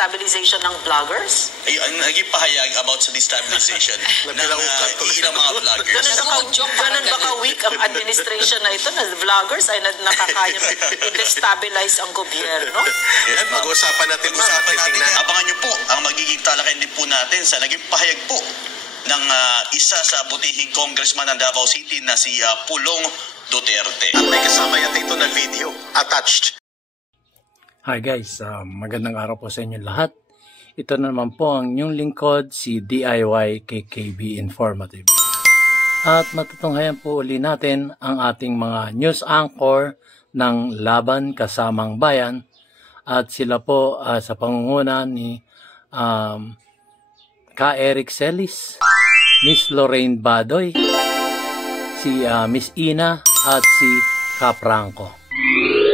Destabilization ng vloggers? Ay, naging pahayag about sa destabilization ng ilang mga vloggers. Ganun ba ka-weak ang administration na ito na vloggers ay nakakaya i-destabilize ang gobyerno? Yan, pag-usapan natin. Abangan nyo po ang magiging talakayan din po natin sa naging pahayag po ng isa sa butihing congressman ng Davao City na si Pulong Duterte. At may kasama yan dito na video attached. Hi guys, magandang araw po sa inyo lahat. Ito naman po ang inyong lingkod, si DIY KKB Informative. At matutunghayan po uli natin ang ating mga news anchor ng Laban Kasamang Bayan. At sila po sa pangunguna ni Ka Eric Celis, Miss Lorraine Badoy, si Miss Ina at si Ka Franco.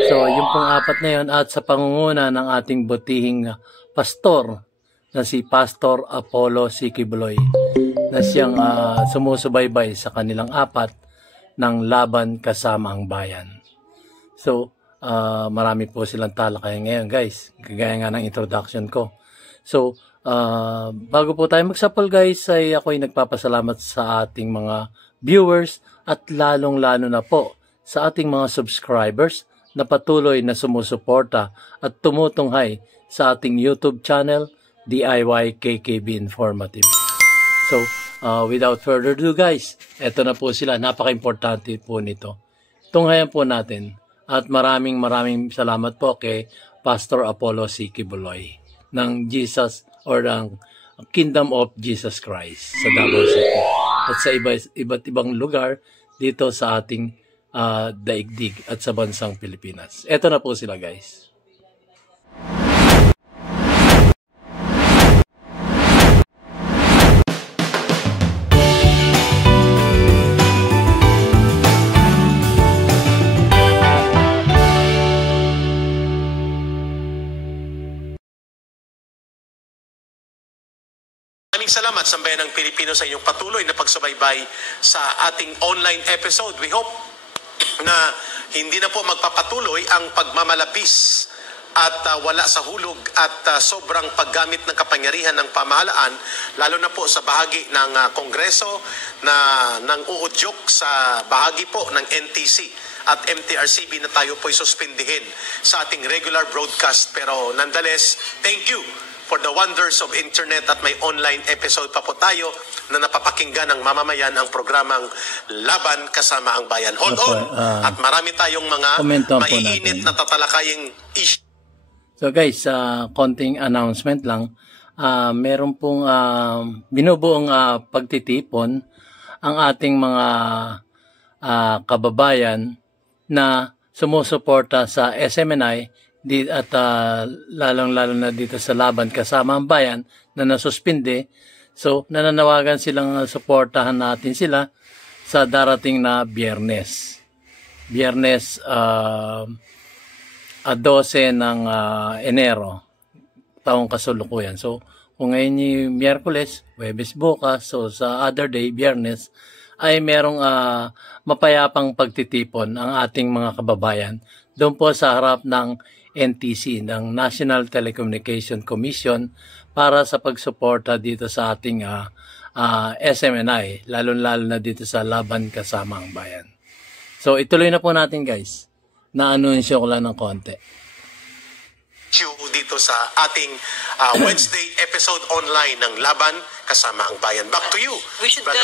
So, yung pong apat na yun at sa pangunguna ng ating butihing pastor na si Pastor Apollo Sikibuloy na siyang sumusubaybay sa kanilang apat ng Laban Kasama ang Bayan. So, marami po silang talakayan ngayon guys, kagaya nga ng introduction ko. So, bago po tayo magsapol guys, ay ako'y nagpapasalamat sa ating mga viewers at lalong-lalo na po sa ating mga subscribers na patuloy na sumusuporta at tumutunghay sa ating YouTube channel, DIY KKB Informative. So, without further ado guys, eto na po sila. Napaka-importante po nito. Tunghayan po natin at maraming salamat po kay Pastor Apollo Sikibuloy ng Jesus or ng Kingdom of Jesus Christ sa Davao City at sa iba't ibang lugar dito sa ating daigdig at sa bansang Pilipinas. Eto na po sila guys. Maraming salamat sa bayan ng Pilipino sa inyong patuloy na pagsubaybay sa ating online episode. We hope na hindi na po magpapatuloy ang pagmamalapis at wala sa hulog at sobrang paggamit ng kapangyarihan ng pamahalaan, lalo na po sa bahagi ng Kongreso na nang uudyok sa bahagi po ng NTC at MTRCB na tayo po'y suspindihin sa ating regular broadcast. Pero nonetheless, thank you for the wonders of internet at may online episode pa po tayo na napapakinggan ng mamamayan ang programang Laban Kasama ang Bayan. Hold on! At marami tayong mga maiinit na tatalakaying issue. So guys, konting announcement lang. Meron pong binubuong pagtitipon ang ating mga kababayan na sumusuporta sa SMNI at lalong-lalo na dito sa Laban Kasama ang Bayan na nasuspinde. So, nananawagan silang suportahan natin sila sa darating na Biyernes. Biyernes 12 ng Enero, taong kasulukuyan. So, kung ngayon yung Miyerkules, Huwebes bukas, so sa other day, Biyernes, ay merong mapayapang pagtitipon ang ating mga kababayan doon po sa harap ng NTC, ng National Telecommunication Commission, para sa pagsuporta dito sa ating SMNI, lalo-lalo na dito sa Laban Kasama ang Bayan. So, ituloy na po natin guys. Na-anunsyo ko lang ng konti. Dito sa ating Wednesday episode online ng Laban Kasama ang Bayan. Back to you. We should tell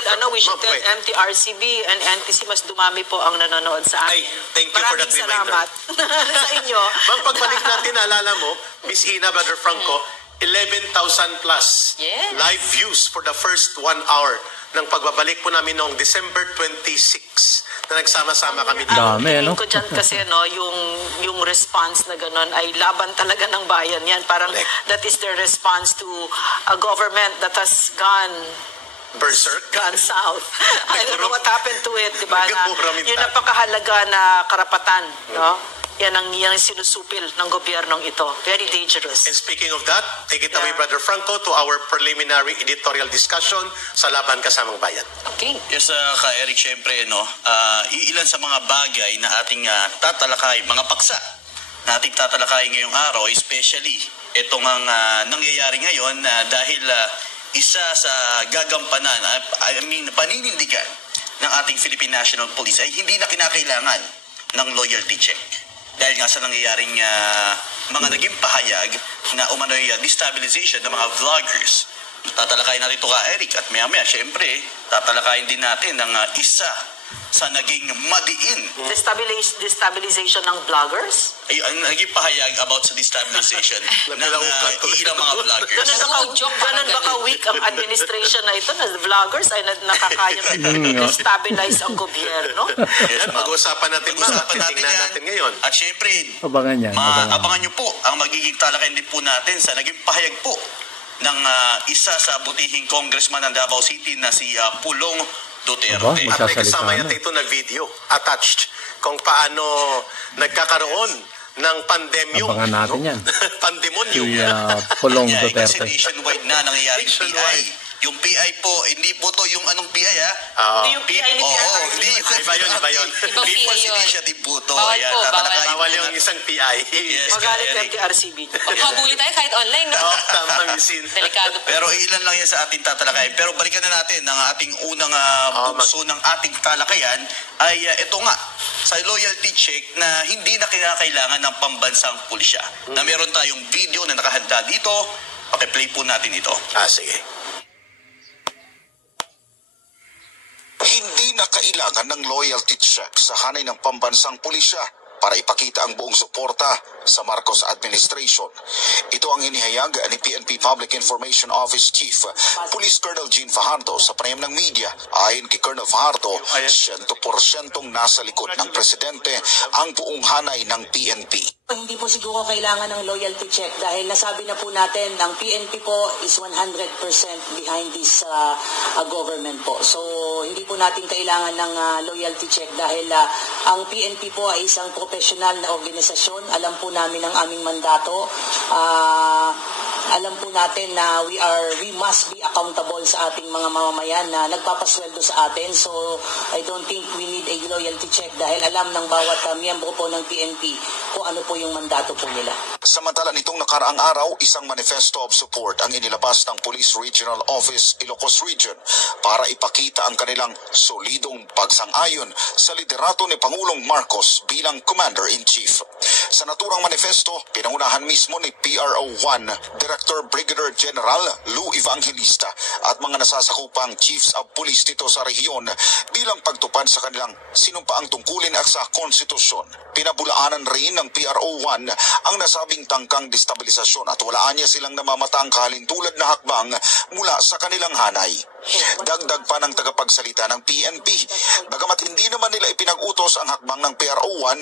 MTRCB and NTC mas dumami po ang nanonood sa amin. Thank you for that reminder. Maraming salamat sa inyo. Bang pagbalik natin, alala mo, Miss Ina, Brother Franco, 11,000 plus live views for the first 1 hour ng pagbabalik po namin noong December 26 na nagsama-sama kami dito. Dami, no? Ko dyan kasi yung response na gano'n ay laban talaga ng bayan yan. Parang that is the response to a government that has gone berserk, gone south. I don't know what happened to it, diba? Yung napakahalaga na karapatan, no? Yan ang sinusupil ng gobyernong ito. Very dangerous. And speaking of that, take it away, Brother Franco, to our preliminary editorial discussion sa Laban Kasamang Bayan. Okay. Yes, Ka Eric, syempre, ilan sa mga bagay na ating tatalakay, mga paksa na ating tatalakayin ngayong araw, especially itong ang nangyayari ngayon dahil isa sa gagampanan, paninindigan ng ating Philippine National Police ay hindi na kinakailangan ng loyalty check. Dahil nga sa nangyayaring mga naging pahayag na umano'y destabilization ng mga vloggers. Tatalakayin natin ito ka, Eric, at maya-maya, syempre, tatalakayin din natin ng isa sa naging madiin. Destabilization ng vloggers? Ay, ang naging pahayag about sa destabilization ng ilang mga vloggers. Ganun ba ka-weak ang administration na ito na vloggers ay nakakayang destabilize ang gobyerno? Yes, pag-uusapan natin natin ngayon. At syempre, abangan nyo po ang magiging talakayan din po natin sa naging pahayag po ng isa sa butihing congressman ng Davao City na si Pulong Duterte. At may kasama yata ito na video attached kung paano nagkakaroon ng pandemyum. Abangan natin yan. Pandemonium. Si Pulong Duterte. Kasi nationwide na nangyayaring PI. Yung PI po, hindi po to yung anong PI Hindi yung PI ni Iba yun. People's Initiative po to. Bawal po, Bawal yung isang PI. Yes, magalit yung TRCB. Habuli tayo kahit online, no? Tama, Misin. Delikado po. Pero ilan lang yan sa ating tatalakayin. Pero balikan na natin ang ating unang bukso ng ating talakayan ay ito nga, sa loyalty check na hindi na kinakailangan ng pambansang pulisya. Na meron tayong video na nakahanda dito. Pakiplay po natin ito. Sige. Hindi na kailangan ng loyalty check sa hanay ng pambansang pulisya para ipakita ang buong suporta sa Marcos administration. Ito ang inihayag ni PNP Public Information Office Chief Police Colonel Gene Fajardo sa panayam ng media. Ayon kay Colonel Fajardo, 100% nasa likod ng presidente ang buong hanay ng PNP. Hindi po siguro kailangan ng loyalty check dahil nasabi na po natin ang PNP po is 100% behind this government po. So hindi po natin kailangan ng loyalty check dahil ang PNP po ay isang professional na organisasyon. Alam po namin ang aming mandato. Alam po natin na we must be accountable sa ating mga mamamayan na nagpapasweldo sa atin. So I don't think we need a loyalty check dahil alam ng bawat miyembro po ng PNP kung ano po yung mandato po nila. Samantala nitong nakaraang araw, isang manifesto of support ang inilabas ng Police Regional Office Ilocos Region para ipakita ang kanilang solidong pagsang-ayon sa liderato ni Pangulong Marcos bilang Commander-in-Chief. Sa naturang manifesto, pinangunahan mismo ni PRO1 Director Brigadier General Lou Evangelista at mga nasasakupang Chiefs of Police dito sa rehiyon bilang pagtupad sa kanilang sinumpaang tungkulin at sa konstitusyon. Pinabulaanan rin ng PRO1 ang nasabing tangkang destabilisasyon at walaan niya silang namamatang kalintulad na hakbang mula sa kanilang hanay. Dagdag pa ng tagapagsalita ng PNP, bagamat hindi naman nila ipinag-utos ang hakbang ng PRO1,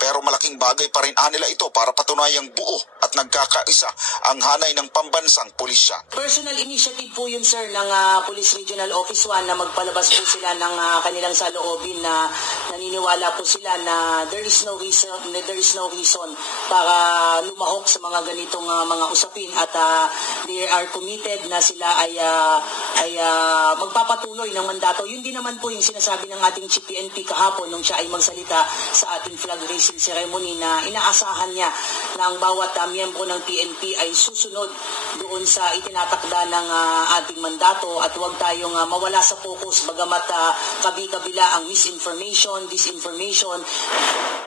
pero malaking bagay pa rin nila ito para patunayang buo at nagkakaisa ang hanay ng pambansang pulisya. Personal initiative po yun, sir, ng Police Regional Office 1 na magpalabas po sila ng kanilang saloobin na naniniwala po sila na there is no reason para lumahok sa mga ganitong mga usapin at they are committed na sila ay magpapatuloy ng mandato. Yun din naman po yung sinasabi ng ating Chief PNP kahapon nung siya ay magsalita sa ating flag raising ceremony na inaasahan niya na ang bawat miyembro ng PNP ay susunod doon sa itinatakda ng ating mandato at huwag tayong mawala sa focus bagamat kabi-kabila ang misinformation, disinformation.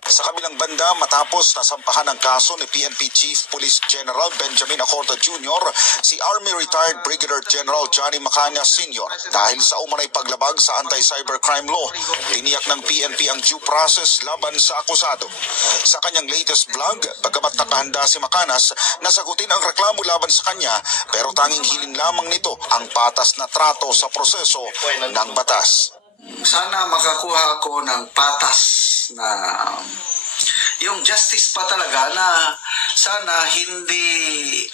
Sa kabilang banda, matapos nasampahan ng kaso ni PNP Chief Police General Benjamin Acorda Jr., si Army Retired Brigadier General Johnny Macana Sr. dahil sa umanay paglabag sa anti-cybercrime law, tiniyak ng PNP ang due process laban sa akusado. Sa kanyang latest vlog, bagamat nakahanda si Macanas na sagutin ang reklamo laban sa kanya, pero tanging hiling lamang nito ang patas na trato sa proseso ng batas. Sana makakuha ako ng patas na yung justice pa talaga na sana hindi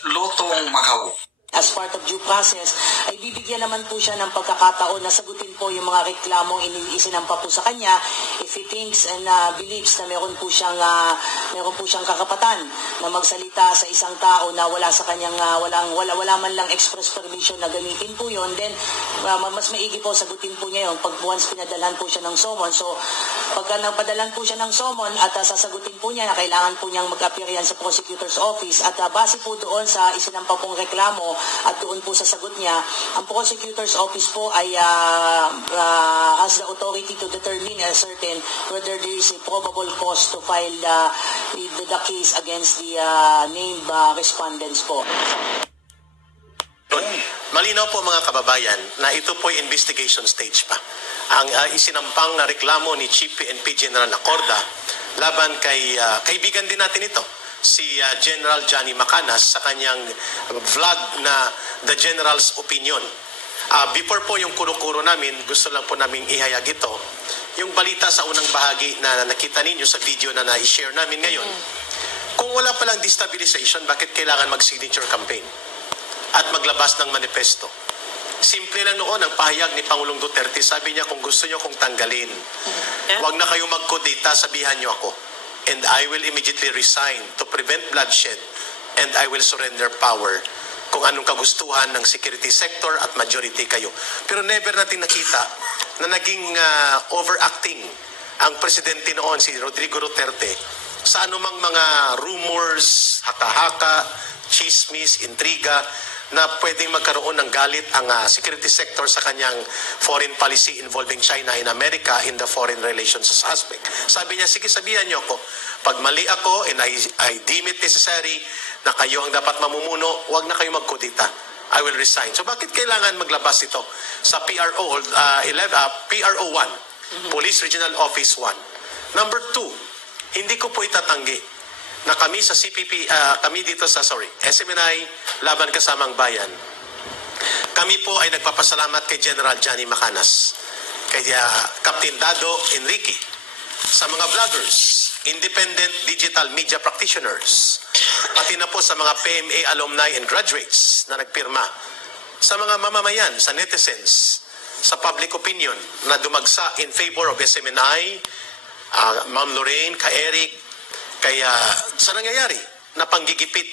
lutong Macau. as part of due process, ay bibigyan naman po siya ng pagkakataon na sagutin po yung mga reklamong isinampa po sa kanya if he thinks and believes na meron po siyang kakapatan na magsalita sa isang tao na wala sa kanyang wala man lang express permission na gamitin po yun, then mas maigi po sagutin po niya yun pag once pinadalhan po siya ng summon. So pagka nagpadalan po siya ng summon at sasagutin po niya na kailangan po niyang mag-appear yan sa prosecutor's office at base po doon sa isinampa pong reklamo at doon po sa sagot niya, ang prosecutor's office po ay has the authority to determine and ascertain whether there is a probable cause to file the case against the named respondents po. Malinaw po mga kababayan na ito po investigation stage pa. Ang isinampang na reklamo ni Chief PNP General Acorda laban kay kaibigan din natin ito, si General Johnny Macanas sa kanyang vlog na The General's Opinion. Before po yung kuro-kuro namin, gusto lang po namin ihayag ito. Yung balita sa unang bahagi na nakita ninyo sa video na na-share namin ngayon. Kung wala palang destabilization, bakit kailangan mag-signature campaign at maglabas ng manifesto? Simple lang noon ang pahayag ni Pangulong Duterte. Sabi niya, kung gusto niyo kong tanggalin, huwag na kayo mag-kudeta, sabihan niyo ako. And I will immediately resign to prevent bloodshed and I will surrender power kung anong kagustuhan ng security sector at majority kayo. Pero never natin nakita na naging overacting ang presidente noon, si Rodrigo Duterte, sa anumang mga rumors, haka-haka, chismis, intriga, na pwedeng magkaroon ng galit ang security sector sa kanyang foreign policy involving China in America in the foreign relations aspect. Sabi niya, sige, sabihan niyo ako. Pag mali ako and I deem it necessary na kayo ang dapat mamumuno, huwag na kayo magkudita. I will resign. So bakit kailangan maglabas ito sa PRO 1, Police Regional Office 1? Number 2, hindi ko po itatanggi na kami sa CPP, kami dito sa, SMNI, Laban Kasamang Bayan, kami po ay nagpapasalamat kay General Johnny Macanas, kay Captain Dado Enrique, sa mga vloggers, independent digital media practitioners, pati na po sa mga PMA alumni and graduates na nagpirma, sa mga mamamayan, sa netizens, sa public opinion na dumagsa in favor of SMNI, Ma'am Lorraine, ka Eric, kaya sa nangyayari na panggigipit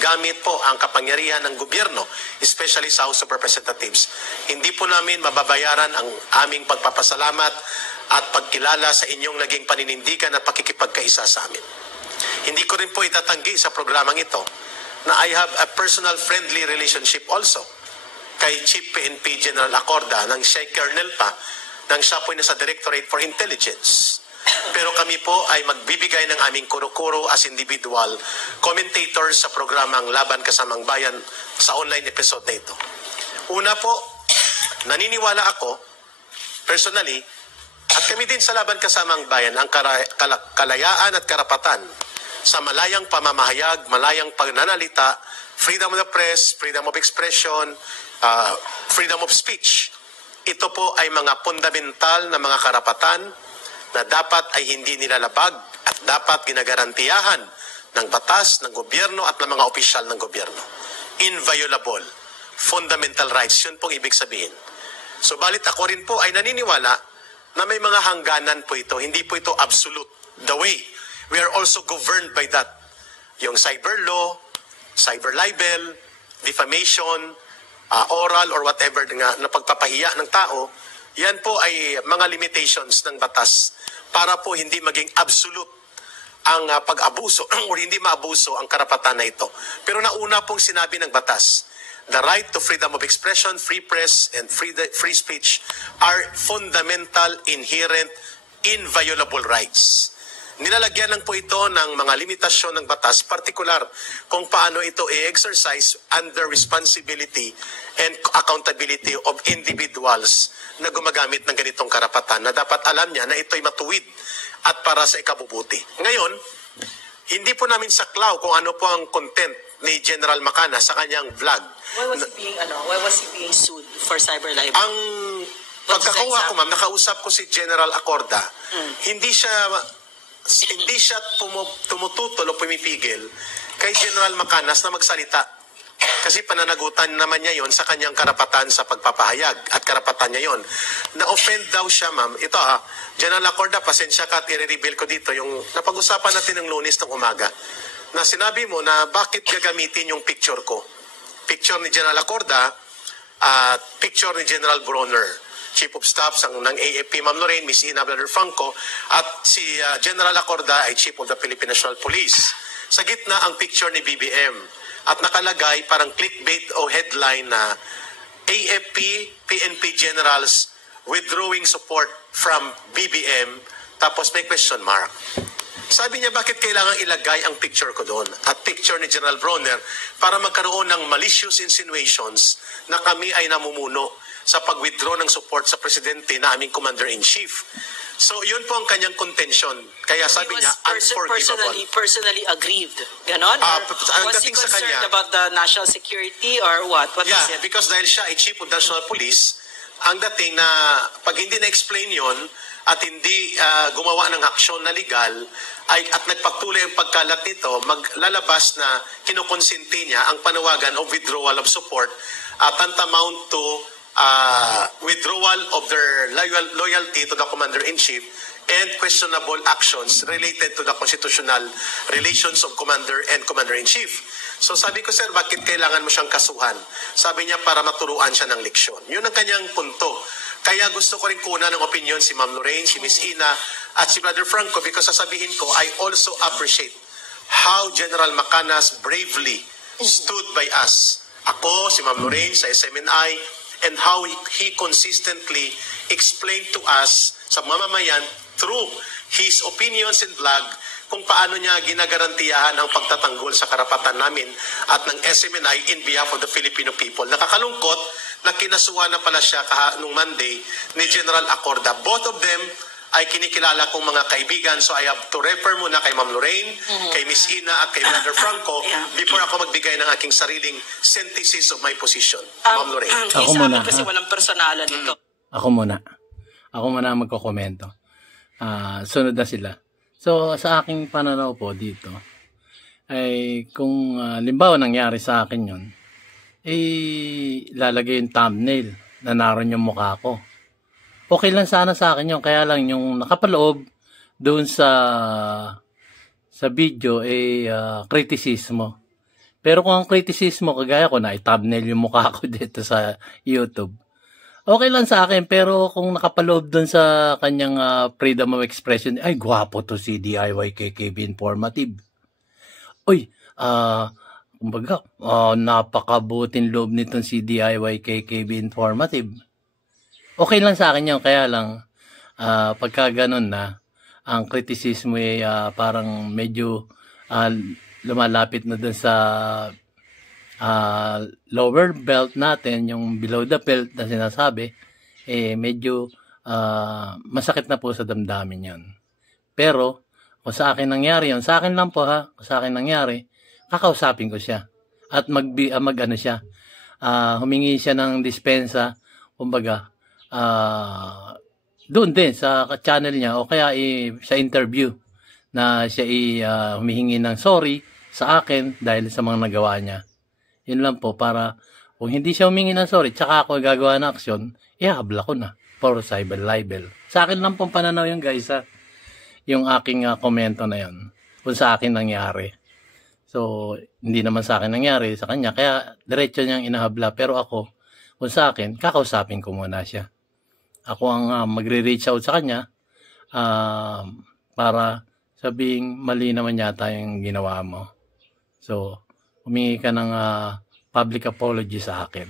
gamit po ang kapangyarihan ng gobyerno, especially sa House of Representatives. Hindi po namin mababayaran ang aming pagpapasalamat at pagkilala sa inyong naging paninindigan at pakikipagkaisa sa amin. Hindi ko rin po itatanggi sa programang ito na I have a personal friendly relationship also kay Chief PNP General Acorda nang siya Colonel pa, nang siya po nasa Directorate for Intelligence. Pero kami po ay magbibigay ng aming kuro-kuro as individual commentators sa programang Laban Kasamang Bayan sa online episode na ito. Una po, naniniwala ako, personally, at kami din sa Laban Kasamang Bayan, ang kalayaan at karapatan sa malayang pamamahayag, malayang pagnanalita, freedom of the press, freedom of expression, freedom of speech. Ito po ay mga fundamental na mga karapatan na dapat ay hindi nilalabag at dapat ginagarantiyahan ng batas, ng gobyerno at ng mga opisyal ng gobyerno. Inviolable. Fundamental rights. Yun pong ibig sabihin. So balit ako rin po ay naniniwala na may mga hangganan po ito. Hindi po ito absolute. The way we are also governed by that. Yung cyber law, cyber libel, defamation, oral or whatever na pagpapahiya ng tao, yan po ay mga limitations ng batas para po hindi maging absolute ang pag-abuso o hindi maabuso ang karapatan na ito. Pero nauna pong sinabi ng batas, the right to freedom of expression, free press, and free speech are fundamental, inherent, inviolable rights. Nilalagyan lang po ito ng mga limitasyon ng batas, partikular kung paano ito i-exercise under responsibility and accountability of individuals na gumagamit ng ganitong karapatan na dapat alam niya na ito'y matuwid at para sa ikabubuti. Ngayon, hindi po namin saklaw kung ano po ang content ni General Macanas sa kanyang vlog. Why was he being sued for cyber libel? Ang pagkakawa ko, ma'am, nakausap ko si General Acorda, hindi siya tumututol o pumipigil kay General Macanas na magsalita Kasi pananagutan naman niya yon sa kanyang karapatan sa pagpapahayag at karapatan niya yon. Na-offend daw siya, ma'am. Ito General Acorda, pasensya ka at i-reveal ko dito yung napag-usapan natin ng Lunes ng umaga na sinabi mo na bakit gagamitin yung picture ko. Picture ni General Acorda at picture ni General Bronner, Chief of Staff ng AFP, Ma'am Lorraine, Miss Ina Franco, at si General Acorda ay Chief of the Philippine National Police. Sa gitna ang picture ni BBM at nakalagay parang clickbait o headline na AFP, PNP Generals withdrawing support from BBM, tapos may question mark. Sabi niya, bakit kailangan ilagay ang picture ko doon at picture ni General Bronner para magkaroon ng malicious insinuations na kami ay namumuno sa pag-withdraw ng support sa presidente na aming Commander-in-Chief. So, yun po ang kanyang contention. Kaya sabi niya, unforgivable. Personally aggrieved. Ganon? Was he concerned about the national security or what? What is it? Because dahil siya ay Chief of the National Police, ang dating na pag hindi na-explain yon at hindi gumawa ng aksyon na legal at nagpatuloy ang pagkalat nito, maglalabas na kinukonsinti niya ang panawagan of withdrawal of support tantamount to withdrawal of their loyalty to the Commander-in-Chief and questionable actions related to the constitutional relations of Commander and Commander-in-Chief. So sabi ko, sir, bakit kailangan mo siyang kasuhan? Sabi niya, para maturuan siya ng leksyon. Yun ang kanyang punto. Kaya gusto ko rin kuna ng opinion si Ma'am Lorraine, si Miss Ina, at si Brother Franco because sasabihin ko, I also appreciate how General Macanas bravely stood by us. Ako, si Ma'am Lorraine sa SMNI, and how he consistently explained to us sa mamamayan through his opinions and vlog kung paano niya ginagarantiyahan ang pagtatanggol sa karapatan namin at ng SMNI in behalf of the Filipino people. Nakakalungkot na kinasuhan na pala siya nung Monday ni General Acorda. Both of them ay kinikilala kong mga kaibigan. So I have to refer muna kay Ma'am Lorraine, kay Miss Ina at kay Brother Franco before ako magbigay ng aking sariling synthesis of my position. Ma'am Lorraine. Ako muna. Kasi walang personalan ito. Ako muna ang magkokomento. Sunod na sila. So, sa aking pananaw po dito, ay kung limbawa nangyari sa akin yun, lalagay yung thumbnail na naroon yung mukha ko. Okay lang sana sa akin yun, kaya lang yung nakapaloob doon sa video kritisismo. Pero kung ang kritisismo, kagaya ko na i-thumbnail yung mukha ko dito sa YouTube, okay lang sa akin, pero kung nakapaloob doon sa kanyang freedom of expression, ay, gwapo to si DIYKKB Informative. Uy, kumbaga, napakabuting loob nitong si DIYKKB Informative. Okay lang sa akin yun, kaya lang, pagka ganun na, ang kritisismo ay parang medyo lumalapit na doon sa lower belt natin, yung below the belt na sinasabi, medyo masakit na po sa damdamin yun. Pero, kung sa akin nangyari yun, sa akin lang po kung sa akin nangyari, kakausapin ko siya. At mag-ano siya, humingi siya ng dispensa, kumbaga, doon din sa channel niya, o kaya sa interview, na siya humihingi ng sorry sa akin dahil sa mga nagawa niya. Yun lang po, para kung hindi siya humingi ng sorry, tsaka ako gagawa ng aksyon, ihabla ko na for cyber libel. Sa akin lang pong pananaw yun, guys, yung aking komento na yun, kung sa akin nangyari. So, hindi naman sa akin nangyari, sa kanya, kaya diretso niyang inahabla. Pero ako, kung sa akin, kakausapin ko muna siya. Ako ang magre-reach out sa kanya para sabing mali naman yata yung ginawa mo. So, humingi ka ng public apology sa akin.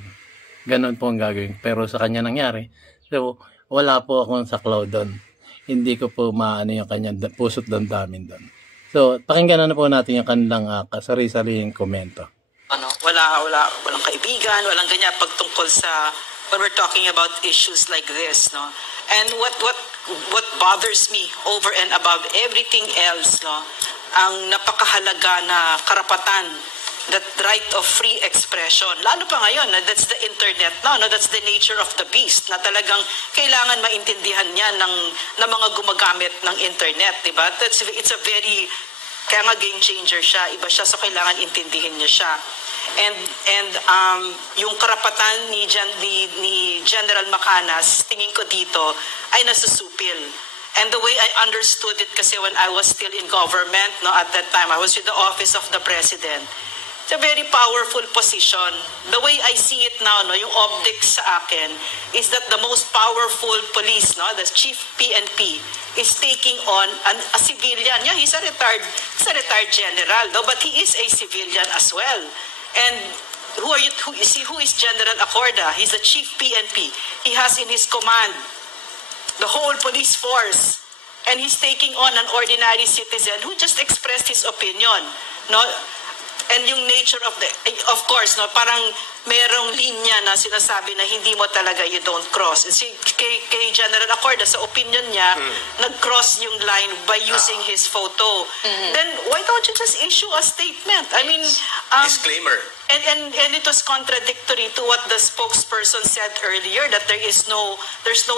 Ganon po ang gagawin. Pero sa kanya nangyari. So, wala po akong saklaw doon. Hindi ko po maano yung kanyang puso't damdamin doon. So, pakinggan na po natin yung kanilang sarili-sariling komento. Walang kaibigan, walang ganyan pagtungkol sa when we're talking about issues like this, no? And what bothers me over and above everything else, no? Ang napakahalaga na karapatan, that right of free expression. Lalo pa ngayon, that's the internet now, no? That's the nature of the beast, na talagang kailangan maintindihan niya ng mga gumagamit ng internet, di ba? It's a very, kaya nga game changer siya, iba siya, so kailangan intindihin niya siya. And yung karapatan ni General Macanas, tingin ko dito, ay nasusupil. And the way I understood it kasi when I was still in government, no, at that time, I was with the office of the President. It's a very powerful position. The way I see it now, no, yung optics sa akin, is that the most powerful police, no, the chief PNP, is taking on a civilian. Yeah, he's a retired general, no, but he is a civilian as well. And who is General Acorda? He's the chief PNP. He has in his command the whole police force, and he's taking on an ordinary citizen who just expressed his opinion, no. And yung nature of course, no, parang merong linya na sinasabi na hindi mo talaga, you don't cross. Kay General Acorda, sa opinion niya, nag-cross yung line by using his photo. Then why don't you just issue a statement? I mean, Disclaimer. And it was contradictory to what the spokesperson said earlier, that there's no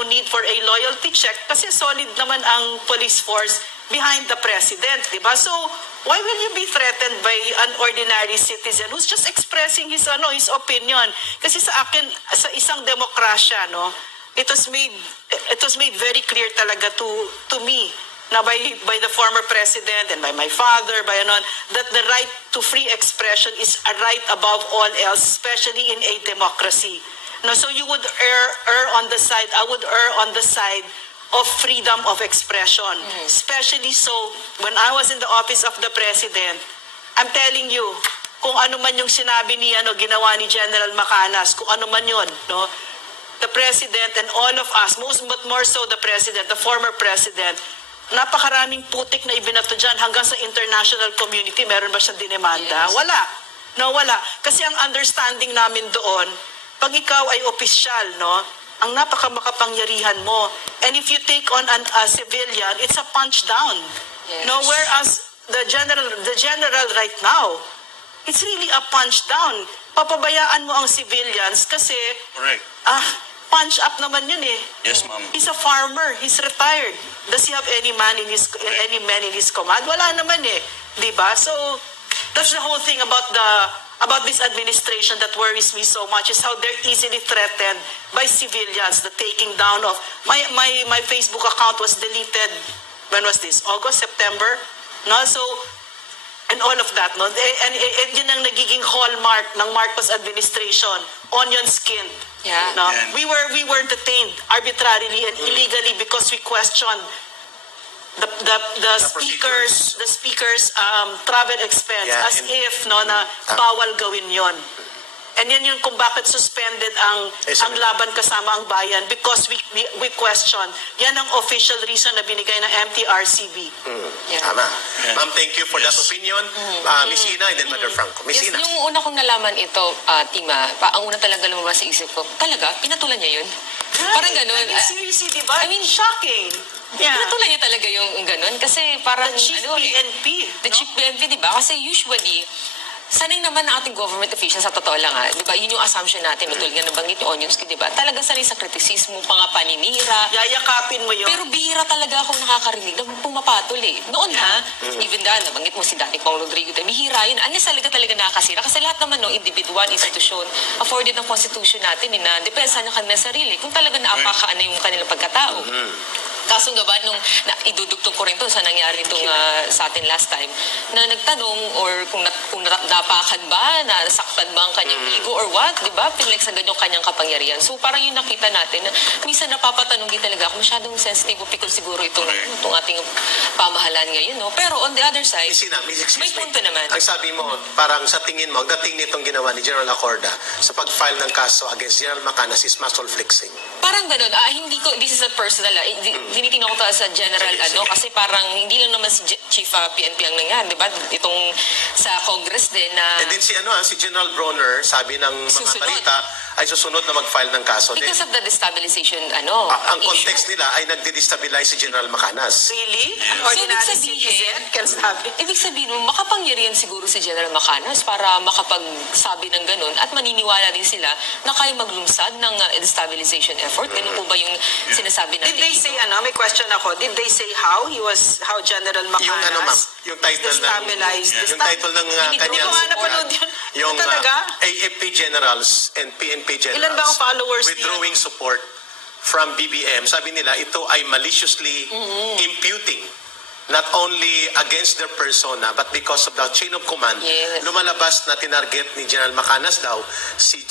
need for a loyalty check kasi solid naman ang police force behind the president, diba? So why will you be threatened by an ordinary citizen who's just expressing his opinion? Kasi sa akin, sa isang demokrasya, no, it was made very clear talaga to me na by the former president and by my father, that the right to free expression is a right above all else, especially in a democracy. No, so you would I would err on the side of freedom of expression. Especially so, when I was in the office of the president, I'm telling you, kung ano man yung sinabi ni, ginawa ni General Macanas, kung ano man yun, no? The president and all of us, but more so the president, the former president, napakaraming putik na ibinato dyan hanggang sa international community. Meron ba siyang dinemanda? Yes. Wala. No, wala. Kasi ang understanding namin doon, pag ikaw ay opisyal, no, ang napakamakapangyarihan mo. And if you take on a civilian, it's a punch down. Yes. No, whereas the general right now, it's really a punch down. Papabayaan mo ang civilians kasi correct. Punch up naman yun eh. Yes, ma'am. He's a farmer. He's retired. Does he have any men in his command? Wala naman eh. Diba? So that's the whole thing about this administration that worries me so much, is how they're easily threatened by civilians. The taking down of my Facebook account was deleted. When was this? August, September? No, so and all of that, no, and yun ang nagiging hallmark ng Marcos administration, onion skin. Yeah. No, we were detained arbitrarily and illegally because we questioned the speaker's travel expense, as if no na bawal gawin yon. And yan yung kung bakit suspended ang laban kasama ang bayan, because we question. Yan ang official reason na binigay ng MTRCB. Yeah. Tama. Yeah. Ma'am, thank you for that opinion. Miss Ina and then Mother Franco. Miss Ina. Yung una kong nalaman ito, Tima, ang una talaga lumabas sa isip ko, talaga, pinatulan niya yun? Parang ganun. I mean, seriously, diba? I mean, shocking. Yeah. Pinatulan niya talaga yung ganun. Kasi parang, the chief PNP. The chief PNP, diba? Kasi usually, sanay naman ng ating government officials, sa totoo lang diba? Yun yung assumption natin, tulad nga nabanggit yung onions, diba? Talaga sanay sa kritisismo, paninira. Yayakapin mo yun. Pero bihira talaga akong nakakarinig na pumapatol eh. Noon even nabanggit mo si dating Pangulong Rodrigo, bihira yun. Anya talaga nakakasira. Kasi lahat naman ng individual, institusyon, afforded ng constitution natin na depensa ng kanilang sarili. Kung talaga naapakaan na yung kanilang pagkatao. Kaso nga ba, nung idudugtong ko rin to sa nangyari itong sa atin last time, na nagtanong or kung napakan ba, nasaktan ba ang kanyang ego or what, di ba? Pinagsagan yung kanyang kapangyarihan. So parang yung nakita natin, na minsan napapatanong din talaga ako, masyadong sensitive opinion siguro itong ating pamahalaan ngayon. No? Pero on the other side, may punto naman. Ang sabi mo, parang sa tingin mo, ang dating nitong ginawa ni General Acorda sa pag-file ng kaso against General Macanas is muscle flexing. Parang ganun. Hindi ko, this is a personal, tinitingnan ko to as a general, kasi parang hindi lang naman si Chief PNP ang nangyari, di ba? Itong sa Congress din na... And then si General Bronner, sabi ng mga balita, ay susunod na mag-file ng kaso din. Because of the destabilization, ang context nila ay nagde-destabilize si General Macanas. Really? An ordinary citizen can sabi? Ibig sabihin mo, makapangyarihan siguro si General Macanas para makapagsabi ng ganun at maniniwala din sila na kaya maglungsad ng destabilization effort. Ganun po ba yung sinasabi natin? Did they say, may question ako, did they say how General Macanas yung title destabilized? Yung title ng kanyang... Yung talaga? PNP generals and PNP generals Ilan ba ang followers withdrawing support from BBM, sabi nila ito ay maliciously imputing not only against their persona but because of the chain of command. Yes. Lumalabas na tinarget ni General Macanas daw si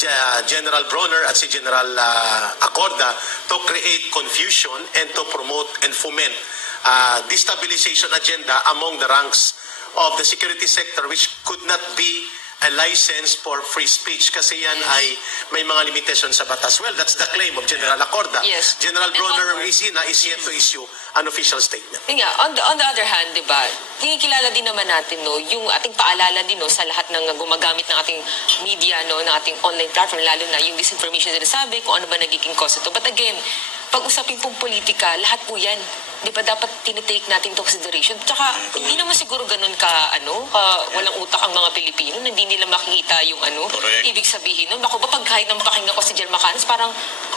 General Bronner at si General Acorda to create confusion and to promote and foment destabilization agenda among the ranks of the security sector, which could not be a license for free speech kasi yan ay may mga limitation sa batas. Well, that's the claim of General Acorda. Yes. General And Bronner one more. is yet to issue an official statement. Yun nga, on the other hand, di ba, kinikilala din naman natin, no, yung ating paalala din, no, sa lahat ng gumagamit ng ating media, no, ng ating online platform, lalo na yung disinformation na sinasabi, kung ano ba nagiging cause ito. But again, pag-usapin pong politika, lahat po yan. Di ba dapat tinitake natin into consideration? Tsaka, hindi naman siguro ganun walang utak ang mga Pilipino na hindi nila makikita yung Correct. ibig sabihin nun. Ako ba pag kahit nang pakinggan ko si General Macanas, parang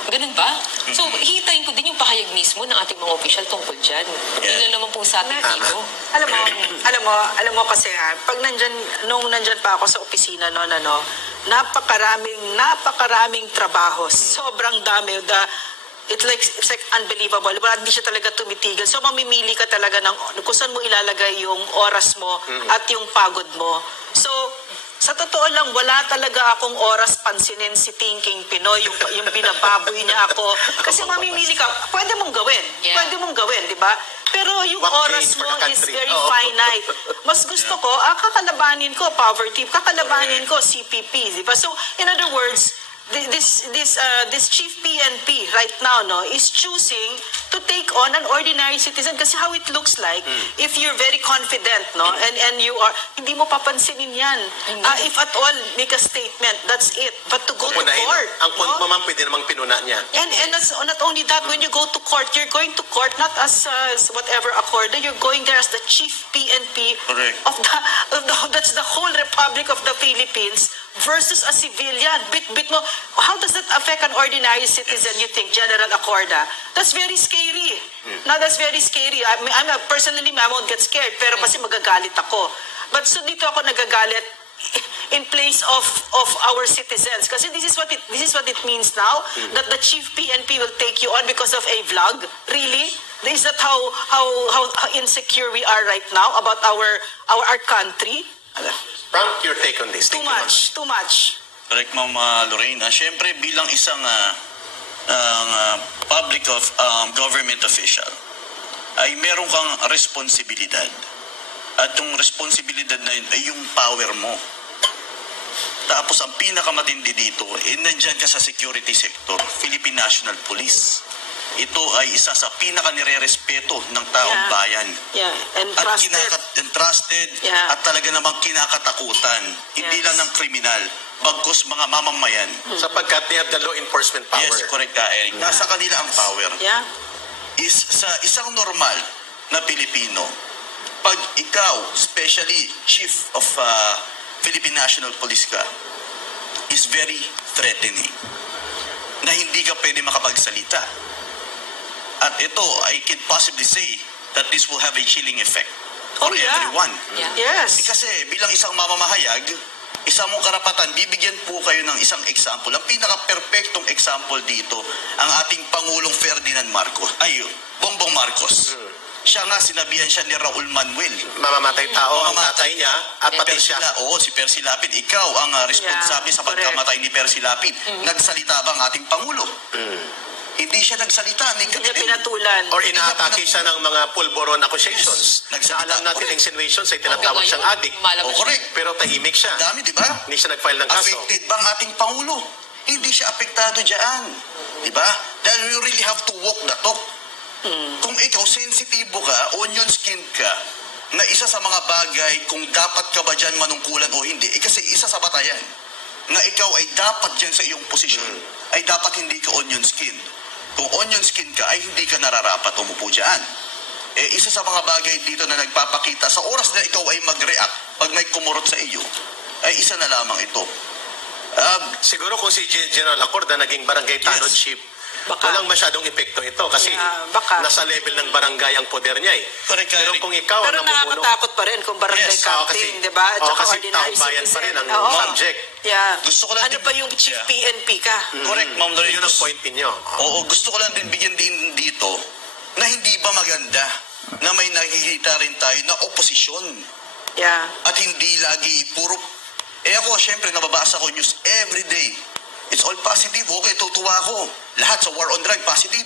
ganun ba? So, hihintayin ko din yung pahayag mismo ng ating mga official tungkol dyan. Yun lang naman po sa ating dito. Alam mo kasi pag nung nandyan pa ako sa opisina noon, napakaraming trabaho. Sobrang dami. It's like unbelievable. Hindi siya talaga tumitigil. So mamimili ka talaga ng kung saan mo ilalagay yung oras mo at yung pagod mo. So sa totoo lang, wala talaga akong oras pansinin si Thinking Pinoy, yung binababoy niya ako. Kasi mamimili ka, pwede mong gawin. Yeah. Pwede mong gawin, di ba? Pero yung oras mo is very finite. Mas gusto ko, kakalabanin ko poverty, kakalabanin ko CPP, di ba? So, in other words, this chief PNP right now is choosing to take on an ordinary citizen kasi how it looks like if you're very confident and you are hindi mo papansinin yan if at all make a statement, that's it, but to go to court Ang point mo ma'am, pwede namang pinuna niya. and that's, not only that, when you go to court, you're going to court not as whatever Acorda, you're going there as the chief PNP Correct. of that's the whole Republic of the Philippines versus a civilian. Bit mo, how does that affect an ordinary citizen, you think, General Acorda? That's very scary. Now, that's very scary. Personally, I won't get scared, pero kasi magagalit ako. But so dito ako nagagalit in place of our citizens. Kasi this is what it means now, that the chief PNP will take you on because of a vlog. Really? Is that how insecure we are right now about our country? Frank, your take on this. Too much. Correct, Ma'am Lorraine. Siyempre, bilang isang public government official, ay meron kang responsibilidad. At yung responsibilidad na yun ay yung power mo. Tapos ang pinakamatindi dito, nandyan ka sa security sector, Philippine National Police. Ito ay isa sa pinaka-nire-respeto ng taong bayan. Yeah, and At trusted. trusted Yeah. at talaga namang kinakatakutan. Hindi Yes. lang ng kriminal, bagkus mga mamamayan. Sapagkat they have the law enforcement power. Yes, correct ka, Eric. Nasa kanila ang power. Yeah. Is sa isang normal na Pilipino, pag ikaw, especially Chief of Philippine National Police ka, is very threatening na hindi ka pwede makapagsalita. At ito, I can possibly say that this will have a chilling effect for everyone. Yeah. Yes. Kasi bilang isang mamamahayag, isang mong karapatan, bibigyan po kayo ng isang example. Ang pinaka-perfectong example dito, ang ating Pangulong Ferdinand Marcos. Bongbong Marcos. Siya nga, sinabihan siya ni Raul Manuel. Mamamatay tao ang tatay niya at pati siya. Si Percy Lapid. Ikaw ang responsable sa pagkamatay ni Percy Lapid. Nagsalita ba ang ating Pangulo? Hindi siya nagsalita. Hindi niya pinatulan. Or inaatake siya ng mga pulboron accusations. Yes. Alam natin Correct. insinuations ay tinatawag siyang adik. Malabas correct. Pero tahimik siya. Dami, di ba? Hindi siya nag-file ng kaso. Affected ba ang ating Pangulo? Hindi siya apektado dyan. Di ba? Dahil you really have to walk the talk. Kung ikaw sensitibo ka, onion skin ka, na isa sa mga bagay kung dapat ka ba dyan manungkulan o hindi, kasi isa sa batayan, na ikaw ay dapat dyan sa iyong posisyon, ay dapat hindi ka onion skin. Kung onion skin ka, ay hindi ka nararapat umupo dyan. Isa sa mga bagay dito na nagpapakita, sa oras na ikaw ay mag-react, pag may kumurot sa iyo, ay isa na lamang ito. Siguro kung si General Acorda naging barangay tanod Yes. chief Baka. walang masyadong epekto ito kasi baka. nasa level ng barangay ang poder niya eh. Correct, Pero correct. kung ikaw Pero ang namumuno, nakakatakot pa rin kung barangay Yes, captain, di ba? At saka kasi ordinary taong bayan pa rin ang citizen. Oo. subject. Yeah. Gusto ko lang Ano din- ba yung chief Yeah. PNP ka? Correct, Ma'am Lorraine. Yun ang point ninyo. Oo, gusto ko lang din bigyan din dito na hindi ba maganda na may nakikita rin tayo na oposisyon Yeah. at hindi lagi puro... ako, syempre, nababasa ko news every day. It's all positive. Okay, tutuwa ako. Lahat sa war on drug, positive.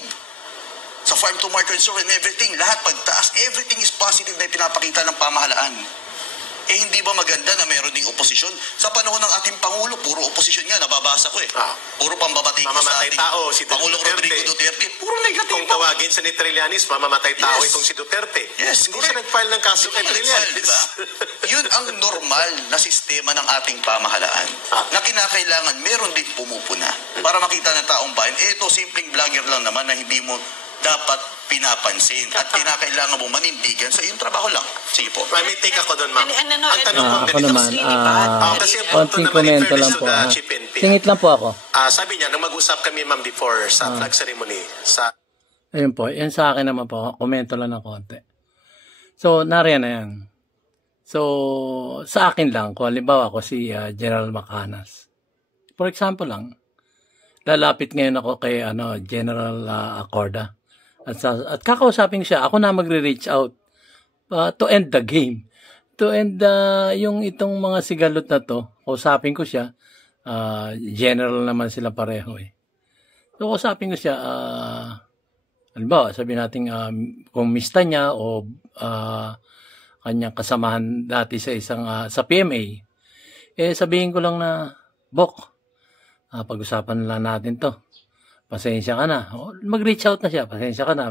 Sa farm to market reserve and everything, lahat pagtaas, everything is positive na pinapakita ng pamahalaan. Hindi ba maganda na meron ding oposisyon? Sa panahon ng ating Pangulo, puro oposisyon nga, nababasa ko eh. Puro pambabati ko sa Mamamatay ating tao, si Pangulong Duterte. Rodrigo Duterte. Puro negative. Kung tawagin sa ni Trillanes, mamamatay tao Yes. itong si Duterte. Yes, Hindi siya nag-file ng kaso kay Trillanes. Diba? Yun ang normal na sistema ng ating pamahalaan na kinakailangan meron din pumupuna para makita ng taong bayan. Ito, simpleng vlogger lang naman na hindi mo dapat pinapansin at kinakailangan mo manindigan sa iyong trabaho lang. Sige po. May take ako doon, ma'am. Ang tanong ko, Ako ganito, naman, kasi ang punto konting naman in komento fairness lang to po. the Ha? Chief NP. Singit lang po ako. Sabi niya, nang mag-usap kami, ma'am, before sa flag ceremony, sa Ayun po, yan sa akin naman po, komento lang ng konti. So, nariyan na yan. So, sa akin lang, kung halimbawa ako si General Macanas. For example lang, lalapit ngayon ako kay General Acorda. At kakausapin siya, ako na magre-reach out to end the game. To end yung itong mga sigalot na to, kausapin ko siya, general naman sila pareho eh. So, kausapin ko siya, halimbawa, sabi natin kung mista niya o kanyang kasamahan dati sa isang sa PMA, sabihin ko lang na, Bok, pag-usapan lang natin to. Pasensya ka na. Mag-reach out na siya. Pasensya ka na.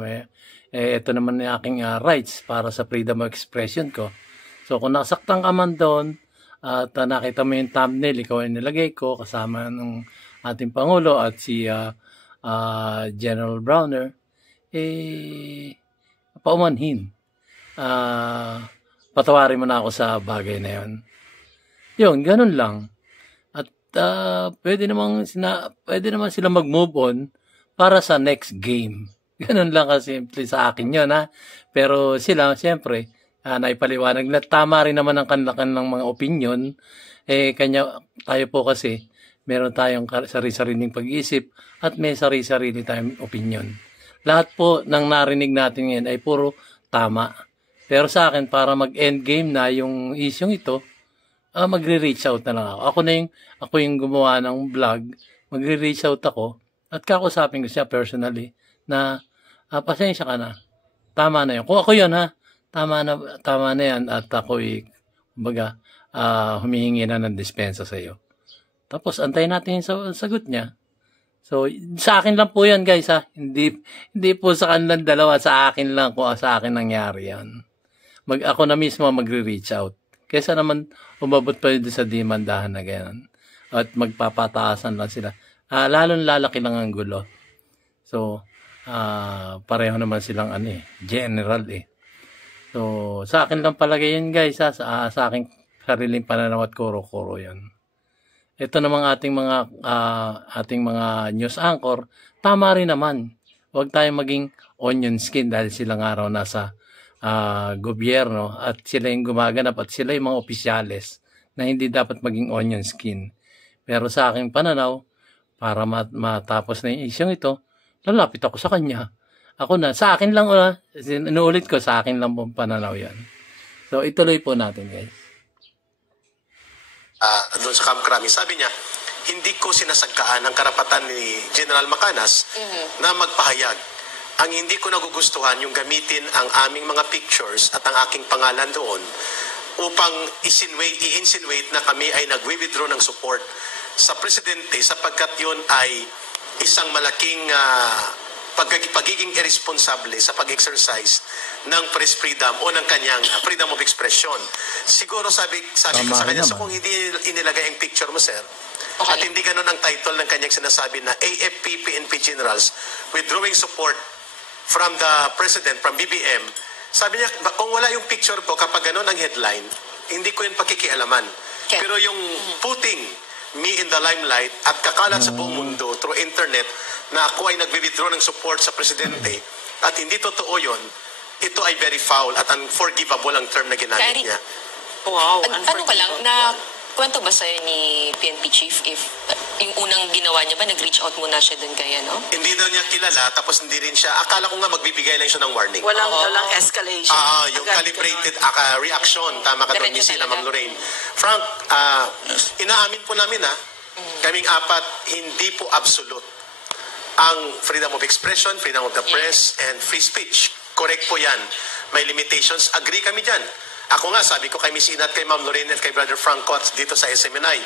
Ito naman yung aking rights para sa freedom of expression ko. So, kung nasaktan ka man doon at nakita mo yung thumbnail, ikaw ay nilagay ko kasama ng ating Pangulo at si General Browner, paumanhin. Patawarin mo na ako sa bagay na yun. Yun, ganun lang. Pwede naman sila mag-move on para sa next game. Ganun lang kasimple sa akin yun, ha. Pero sila, siyempre, naipaliwanag na tama rin naman ang kanilang mga opinion. Tayo po kasi, meron tayong sarili-sariling pag-iisip at may sarili-sarili tayong opinion. Lahat po ng narinig natin ngayon ay puro tama. Pero sa akin, para mag-endgame na yung isyong ito, magre-reach out na lang ako. Ako yung gumawa ng vlog, magre-reach out ako at kakusapin ko siya personally na pasensya ka na. Tama na yun. Kung ako yun, ha, tama na yan at ako'y kumbaga humihingi na ng dispensa sa iyo. Tapos antayin natin yung sagot niya. So, sa akin lang po yan, guys, ha. Hindi po sa kanilang dalawa, sa akin lang kung sa akin nangyari yan. Ako na mismo magre-reach out. Kesa naman umabot pa yun sa demandahan na gano'n. At magpapataasan lang sila. Lalong lalaki lang ang gulo. So, pareho naman silang general eh. So, sa akin lang palagay yun, guys, ha. Sa aking sariling pananaw at kuro-kuro yun. Ito namang ating mga news anchor, tama rin naman. Huwag tayong maging onion skin dahil silang araw nasa gobyerno at sila yung gumaganap at sila yung mga opisyales na hindi dapat maging onion skin. Pero sa aking pananaw, para matapos na yung isyong ito, lalapit ako sa kanya. Ako na, sa akin lang, inuulit ko, sa akin lang pong pananaw yan. So, ituloy po natin, guys. Doon sa Camp Crame, sabi niya, hindi ko sinasagkaan ang karapatan ni General Macanas na magpahayag. Ang hindi ko nagugustuhan yung gamitin ang aming mga pictures at ang aking pangalan doon upang i-insinuate na kami ay nagwi-withdraw ng support sa presidente sapagkat yun ay isang malaking pagiging irresponsable sa pag-exercise ng press freedom o ng kanyang freedom of expression. Siguro sabi ko sa kanya, so kung hindi inilagay ang picture mo, sir, at hindi ganun ang title ng kanyang sinasabi na AFP PNP Generals withdrawing support from the President, from BBM, sabi niya, kung wala yung picture ko, kapag ganun ang headline, hindi ko yun pakikialaman. Okay. Pero yung putting me in the limelight at kakalat sa buong mundo through internet na ako ay nagwi-withdraw ng support sa presidente at hindi totoo yon, ito ay very foul at unforgivable ang term na ginamit Kari- niya. Wow. Tanong ko lang, na kwento ba sa'yo ni PNP Chief if yung unang ginawa niya ba, nag-reach out muna siya dun kaya, no? Hindi daw niya kilala, tapos hindi rin siya, akala ko nga magbibigay lang siya ng warning. Walang escalation. Yung Agad calibrated reaction. Tama ka doon, Diretso Miss Ina, talaga. Ma'am Lorraine. Frank, inaamin po namin kaming apat, hindi po absolute ang freedom of expression, freedom of the press, and free speech. Correct po yan. May limitations. Agree kami dyan. Ako nga, sabi ko kay Miss Ina at kay Ma'am Lorraine at kay Brother Franco at dito sa SMNI,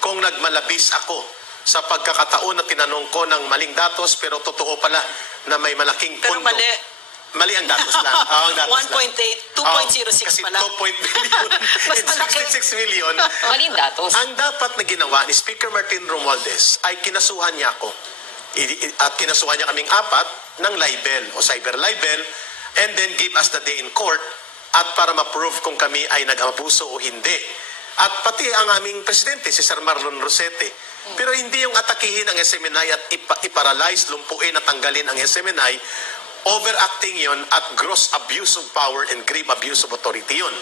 kung nagmalabis ako sa pagkakataon na tinanong ko ng maling datos pero totoo pala na may malaking Pero pondo. mali. Mali ang datos lang. Ang datos 1.8, lang. 2.06 kasi pala. 2 million. Mas malaki. 66 million. Maling datos. Ang dapat na ginawa ni Speaker Martin Romualdez ay kinasuhan niya ako. At kinasuhan niya kaming apat ng libel o cyber libel and then give us the day in court at para ma-prove kung kami ay nag-abuso o hindi. At pati ang aming presidente, si Sir Marlon Rosete. Pero hindi yung atakihin ang SMNI at iparalyze, lumpuin at tanggalin ang SMNI. Overacting yon at gross abuse of power and grave abuse of authority yon.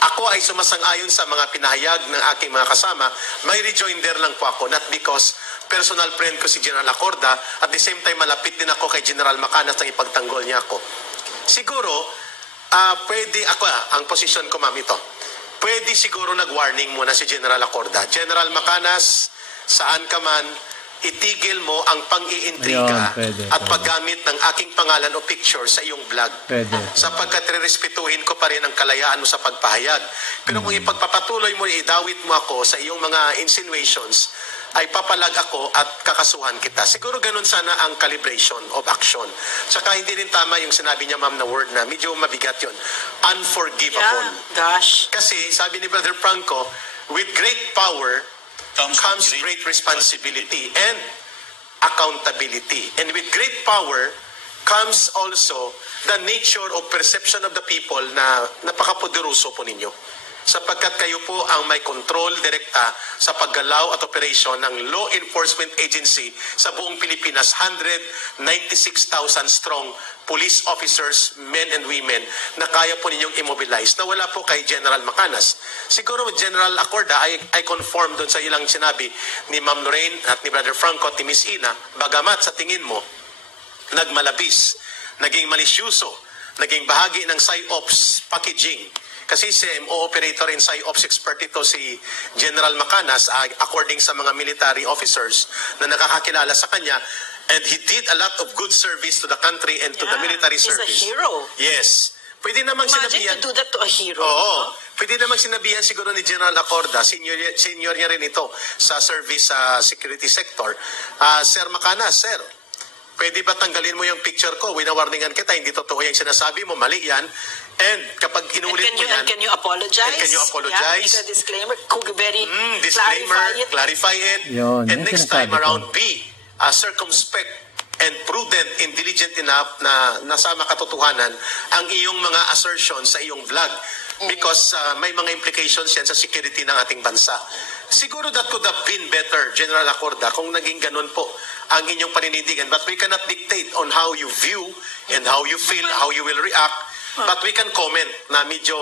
Ako ay sumasang-ayon sa mga pinahayag ng aking mga kasama. May rejoinder lang po ako, not because personal friend ko si General Acorda, at the same time malapit din ako kay General Macanas nang ipagtanggol niya ako. Siguro, pwede ako, ang posisyon ko ma'am ito, pwede siguro nag-warning muna si General Acorda. General Macanas, saan ka man, itigil mo ang pang-iintriga Ayun, pwede, at pwede. paggamit ng aking pangalan o picture sa iyong vlog. Pwede. Sapagkat rerespetuhin ko pa rin ang kalayaan mo sa pagpahayag. Pero kung ipagpapatuloy mo, idawit mo ako sa iyong mga insinuations, ay papalag ako at kakasuhan kita. Siguro ganun sana ang calibration of action. Saka hindi rin tama yung sinabi niya ma'am na word na medyo mabigat yun. Unforgivable. Yeah, gosh. Kasi sabi ni Brother Franco, with great power comes great responsibility and accountability. And with great power comes also the nature of perception of the people na napakapoderoso po ninyo. Sapagkat kayo po ang may control direkta sa paggalaw at operasyon ng law enforcement agency sa buong Pilipinas. 196,000 strong police officers, men and women, na kaya po ninyong immobilize na wala po kay General Macanas. Siguro General Acorda, I conform doon sa ilang sinabi ni Ma'am Lorraine at ni Brother Franco at ni Miss Ina, bagamat sa tingin mo, nagmalabis, naging malisyuso, naging bahagi ng PSYOPs packaging. Kasi CMO operator and PSYOPs expert ito si General Macanas, according sa mga military officers na nakakakilala sa kanya, and he did a lot of good service to the country and to the military He's service. a hero. Yes. Pwede namang Imagine sinabihan. to do that to a hero. Oo. Pwede namang sinabihan siguro ni General Acorda, senior niya rin ito sa service sa security sector. Sir Macanas, sir, pwede ba tanggalin mo yung picture ko? Winawarningan kita, hindi totoo yung sinasabi mo, mali yan. And kapag inulit mo yan, And can you apologize? And can you apologize? Yeah, make a disclaimer. Could you very disclaimer, clarify it? clarify it. Yun, And yung next time sinasabi ko. around, be circumspect and prudent and diligent enough na nasa makatotohanan ang iyong mga assertions sa iyong vlog. Because may mga implications yan sa security ng ating bansa. Siguro that could have been better, General Acorda, kung naging ganun po ang inyong paninindigan. But we cannot dictate on how you view and how you feel, how you will react. But we can comment na medyo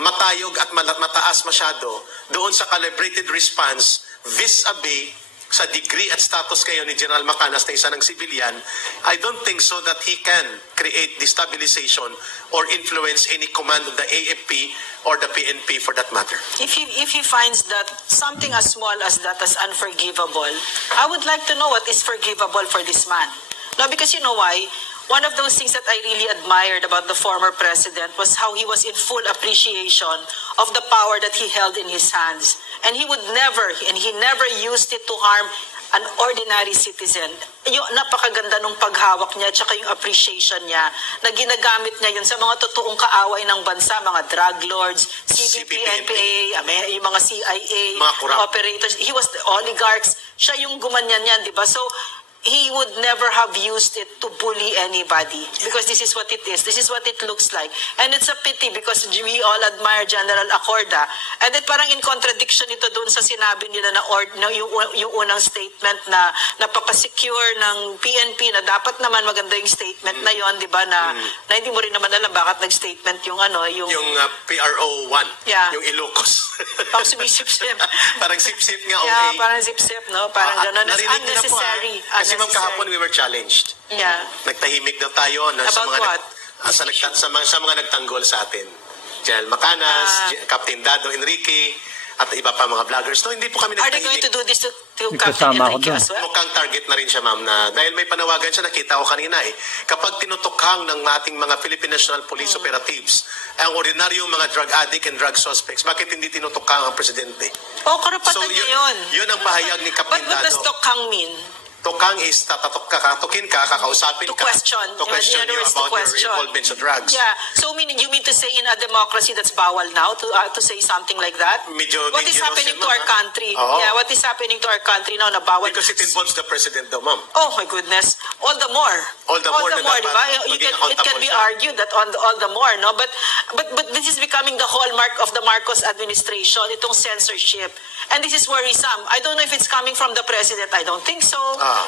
matayog at mataas masyado doon sa calibrated response vis-a-vis sa degree at status kayo ni General Macanas na isa ng civilian. I don't think so that he can create destabilization or influence any command of the AFP or the PNP for that matter. If he finds that something as small as that is unforgivable, I would like to know what is forgivable for this man. No, because you know why? One of those things that I really admired about the former president was how he was in full appreciation of the power that he held in his hands. And he never used it to harm an ordinary citizen. Yung napakaganda nung paghawak niya, tsaka yung appreciation niya, na ginagamit niya yun sa mga totoong kaaway ng bansa, mga drug lords, CPP, NPA, yung mga CIA, Mga corrupt operators. He was the oligarchs. Siya yung gumanyan yan, di ba? So, he would never have used it to bully anybody because this is what it is. This is what it looks like. And it's a pity because we all admire General Acorda. And then parang in contradiction ito doon sa sinabi nila na yung unang statement na napaka-secure ng PNP na dapat naman maganda yung statement na yon, di ba, na hindi mo rin naman alam bakit nag-statement yung PRO1, Yeah. yung Ilocos. Parang sumisip-sip. Parang sip-sip nga, Yeah, okay. parang zip-zip, no? Parang gano'n. It's Narinig nila po, unnecessary. Kasi ma'am, kahapon we were challenged. Yeah. Nagtahimik daw tayo na sa About mga what? sa mga nagtanggol sa atin. General Macanas, Captain Dado Enrique, at iba pa mga vloggers. No, hindi po kami Are they going nagtahimik. to do this to Kasama Captain ako Enrique doon. as well? Mukhang target na rin siya, ma'am, na dahil may panawagan siya, nakita ko kanina kapag tinutukhang ng ating mga Philippine National Police operatives ang ordinaryong mga drug addict and drug suspects, bakit hindi tinutukhang ang presidente? Oh, karapatan niya yun. Yun ang pahayag ni Captain What does Dado. Tokang mean? Tukang is kakatukin ka, kakausapin To ka. question. To question In other you words, to about question. your involvement sa drugs. Yeah. So you mean to say in a democracy that's bawal now to say something like that? Medyo What is dangerous happening yun, to our ma'am, country? Oo. Yeah, what is happening to our country now na bawal? Because it involves the president daw, ma'am. Oh my goodness. All the more. All the more na dapat di ba? maging It can accountable be siya. argued that all the more, no? But this is becoming the hallmark of the Marcos administration, itong censorship. And this is worrisome. I don't know if it's coming from the president. I don't think so.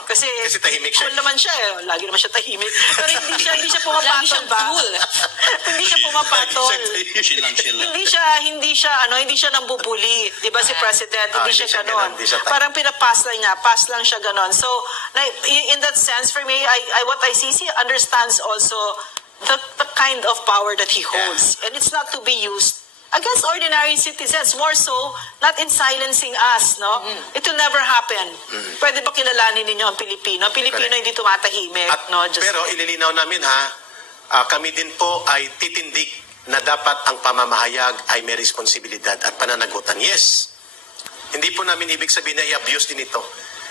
Kasi tahimik siya. cool naman siya eh. Lagi naman siya tahimik. Pero hindi siya pumapatol Lagi siyang ba? cool. Hindi siya pumapatol. Chill lang. Hindi siya nambubuli. 'Di ba si president? Hindi siya ganon. hindi siya Parang pinapass lang niya. Pass lang siya ganon. So, in that sense, for me, what I see, he understands also the kind of power that he holds. And it's not to be used against ordinary citizens, more so, not in silencing us, no? It will never happen. Pwede ba kilalanin ninyo ang Pilipino? Pilipino Correct. hindi tumatahimik, At, no? Just, pero ililinaw namin kami din po ay titindig na dapat ang pamamahayag ay may responsibilidad at pananagutan. Yes, hindi po namin ibig sabihin na i-abuse din ito.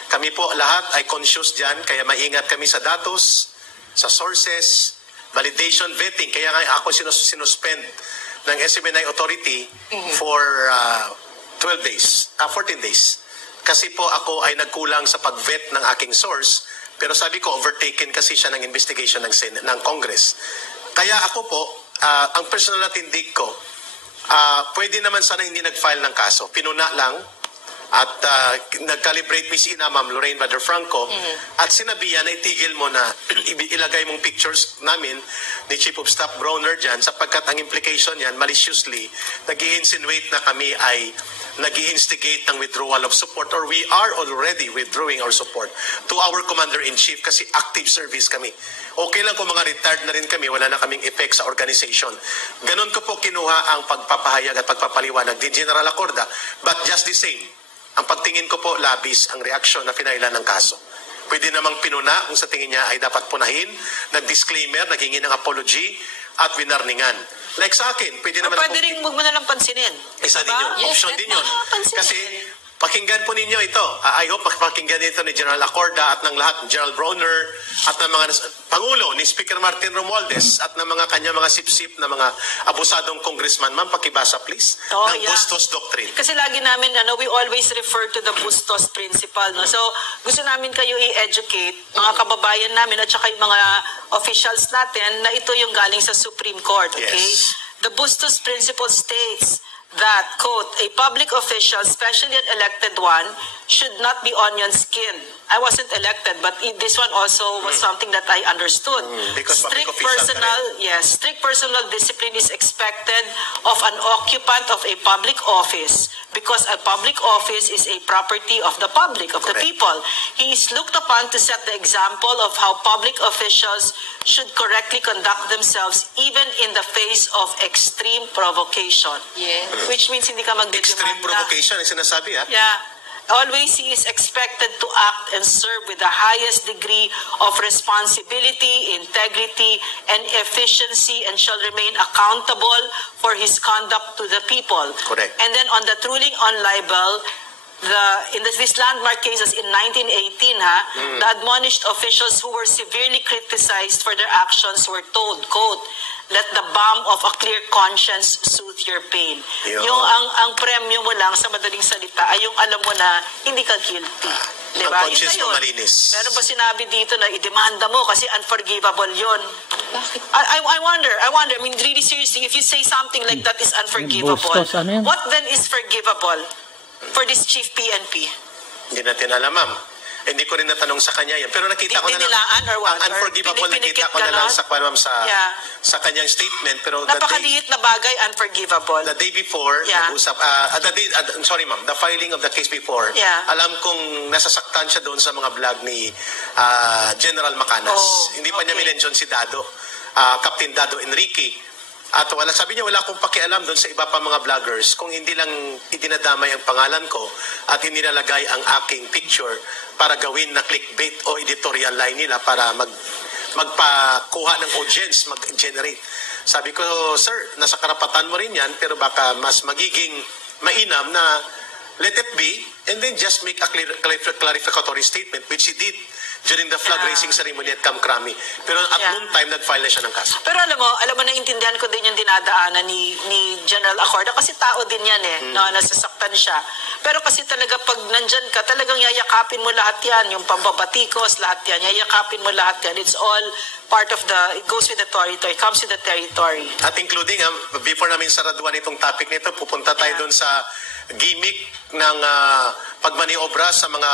Kami po lahat ay conscious dyan, kaya maingat kami sa datos, sa sources, validation, vetting. Kaya nga ako sinuspend ng SMNI Authority for 14 days. Kasi po ako ay nagkulang sa pag-vet ng aking source, pero sabi ko, overtaken kasi siya ng investigation ng Congress. Kaya ako po, ang personal na tindig ko, pwede naman sana hindi nag-file ng kaso. Pinuna lang, at nag-calibrate Miss Ina, Ma'am Lorraine Bader Franco, at sinabihan na itigil mo na ilagay mong pictures namin ni Chief of Staff Browner dyan, sapagkat ang implication yan, maliciously, nag-i-insinuate na kami ay nag-i-instigate ng withdrawal of support, or we are already withdrawing our support to our Commander-in-Chief kasi active service kami. Okay lang kung mga retired na rin kami, wala na kaming effect sa organization. Ganon ko po kinuha ang pagpapahayag at pagpapaliwanag ni General Acorda, but just the same, ang pagtingin ko po, labis ang reaksyon na pinailan ng kaso. Pwede namang pinuna kung sa tingin niya ay dapat punahin, nag-disclaimer, naghingi ng apology, at winarningan. Like sa akin, pwede naman pwede rin huwag mo na lang pansinin. Isa din Diba? yun. Yes, Option din yun. pansinin. Kasi pakinggan po ninyo ito. I hope pakinggan ito ni General Acorda at ng lahat, General Browner, at ng mga Pangulo, ni Speaker Martin Romualdez, at ng mga kanya mga sip-sip na mga abusadong congressman. Ma'am, pakibasa please. Ng Bustos Doctrine. Kasi lagi namin, we always refer to the Bustos Principle. No? So, gusto namin kayo i-educate, mga kababayan namin at saka yung mga officials natin, na ito yung galing sa Supreme Court. Okay? Yes. The Bustos Principle states that, quote, a public official, especially an elected one, should not be onion skinned. I wasn't elected, but this one also was something that I understood. Because public Strict official ka rin. strict personal discipline is expected of an occupant of a public office because a public office is a property of the public, of the Correct. people. He is looked upon to set the example of how public officials should correctly conduct themselves even in the face of extreme provocation. Yes. Which means hindi ka magdedemanda. Extreme provocation ang sinasabi, ha? Yeah. Always he is expected to act and serve with the highest degree of responsibility, integrity, and efficiency, and shall remain accountable for his conduct to the people. Correct. And then on the ruling on libel, this landmark cases in 1918, the admonished officials who were severely criticized for their actions were told, quote, "Let the balm of a clear conscience soothe your pain." Yun. Yung ang premyo mo lang sa madaling salita ay yung alam mo na hindi ka guilty. Diba? Ang conscience Yun na mo yun. malinis. Meron ba sinabi dito na idemanda mo kasi unforgivable yun? Bakit? I wonder, I mean, really seriously, if you say something like that is unforgivable, Bustos, ano yan? what then is forgivable for this chief PNP? Hindi natin alam, ma'am. Hindi ko rin natanong sa kanya yan. Pero nakita ko na lang. Dinilaan or what? Ang unforgivable, Or nakita ko na lang sa, ma'am, Yeah. sa kanyang statement. Pero Napakaliit na bagay, unforgivable. the day before, Yeah. nag-usap, sorry ma'am, the filing of the case before, Yeah. alam kong nasasaktan siya doon sa mga vlog ni General Macanas. Oh, Hindi pa niya okay. minention si Dado, Captain Dado Enrique. At sabi niya, wala akong pakialam doon sa iba pa mga vloggers kung hindi lang idinadamay ang pangalan ko at hindi nalagay ang aking picture para gawin na clickbait o editorial line nila para magpakuha ng audience, mag-generate. Sabi ko, sir, nasa karapatan mo rin yan, pero baka mas magiging mainam na let it be and then just make a clarificatory statement, which he did during the flag raising ceremony at Camp Crami. Pero at noon time, nag-file na siya ng kaso. Pero alam mo, naiintindihan ko din yung dinadaanan ni General Acorda kasi tao din yan no, nasasaktan siya. Pero kasi talaga pag nandyan ka, talagang yayakapin mo lahat yan, yung pambabatikos, lahat yan, yayakapin mo lahat yan. It's all part of it goes with the territory, comes with the territory. At including, before namin saraduan itong topic nito, pupunta tayo doon sa gimmick ng pagmaniobra sa mga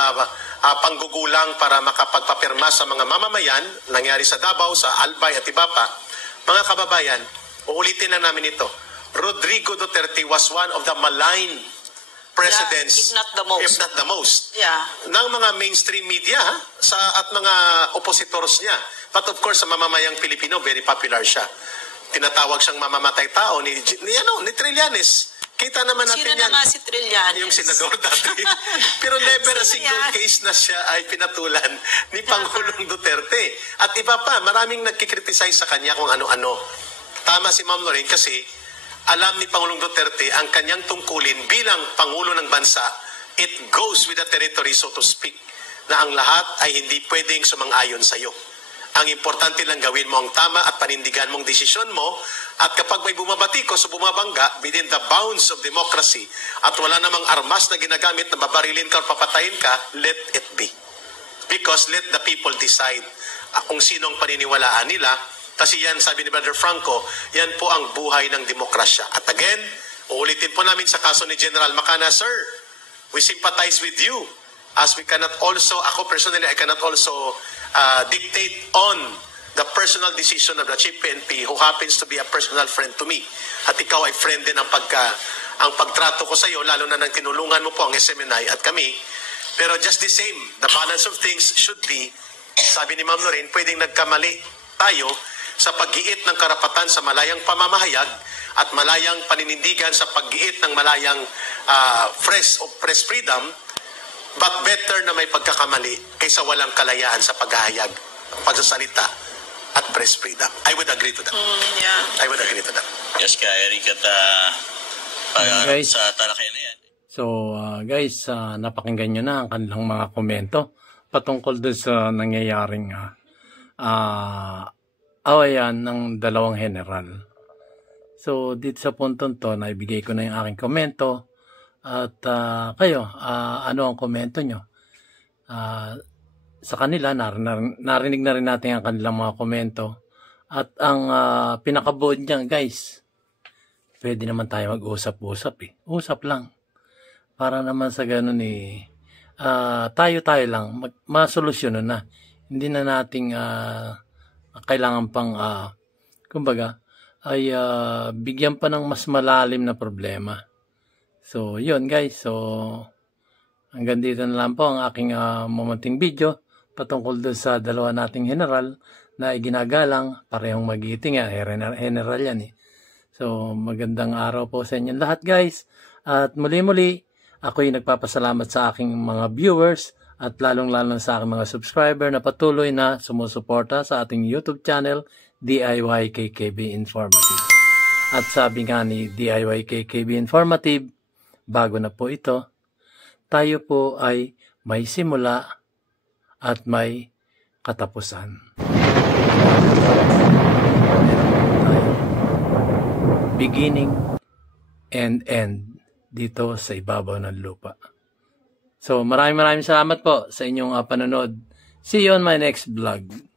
panggugulang para makapagpapirma sa mga mamamayan, nangyari sa Davao, sa Albay at iba pa. Mga kababayan, uulitin na namin ito. Rodrigo Duterte was one of the maligned presidents, if not the most. if not the most, Yeah. ng mga mainstream media at mga opositors niya. But of course, sa mamamayang Pilipino, very popular siya. Tinatawag siyang mamamatay tao ni Trillanes. Kita naman natin Sino yan. na nga si Trillanes? Yung senador dati. Pero never a Sino single yan? case na siya ay pinatulan ni Pangulong Duterte. At iba pa, maraming nagkikriticize sa kanya kung ano-ano. Tama si Ma'am Lorraine kasi alam ni Pangulong Duterte ang kanyang tungkulin bilang Pangulo ng Bansa. It goes with the territory, so to speak, na ang lahat ay hindi pwedeng sumang-ayon sa iyo. Ang importante lang gawin mo ang tama at panindigan mong desisyon mo at kapag may bumabatikos o bumabangga within the bounds of democracy at wala namang armas na ginagamit na babarilin ka o papatayin ka, let it be. Because let the people decide kung sino ang paniniwalaan nila. Kasi yan, sabi ni Brother Franco, yan po ang buhay ng demokrasya. At again, uulitin po namin sa kaso ni General Macanas, sir, we sympathize with you as we cannot also, ako personally, I cannot also dictate on the personal decision of the Chief PNP who happens to be a personal friend to me. At ikaw ay friend din ang pagtrato ko sa iyo, lalo na nang tinulungan mo po ang SMNI at kami. Pero just the same, the balance of things should be, sabi ni Ma'am Lorraine, pwedeng nagkamali tayo sa pag-giit ng karapatan sa malayang pamamahayag at malayang paninindigan sa pag-giit ng malayang press freedom, but better na may pagkakamali kaysa walang kalayaan sa paghahayag, pagsasalita at press freedom. I would agree to that. Yeah. I would agree to that. Yes ka, Eric, at Guys. sa talakay na yan. So guys, napakinggan nyo na ang kanilang mga komento patungkol doon sa nangyayaring awayan ng dalawang general. So dito sa puntong to, naibigay ko na yung aking komento at kayo, ano ang komento nyo? Sa kanila, narinig na rin natin ang kanilang mga komento at ang pinakabuod niya, guys, pwede naman tayo mag-usap-usap usap lang. Para naman sa ganun tayo lang, masolusyonan na. Hindi na nating kailangan pang, kumbaga, ay bigyan pa ng mas malalim na problema. So, yun guys. So, hanggang dito na lang po ang aking mamunting video patungkol doon sa dalawa nating general na iginagalang, parehong magiting general yan So, magandang araw po sa inyong lahat guys. At muli-muli, ako'y nagpapasalamat sa aking mga viewers at lalong-lalo sa aking mga subscriber na patuloy na sumusuporta sa ating YouTube channel, DIY KKB Informative. At sabi nga ni DIY KKB Informative, bago na po ito, tayo po ay may simula at may katapusan. Beginning and end dito sa ibabaw ng lupa. So maraming salamat po sa inyong panonood. See you on my next vlog.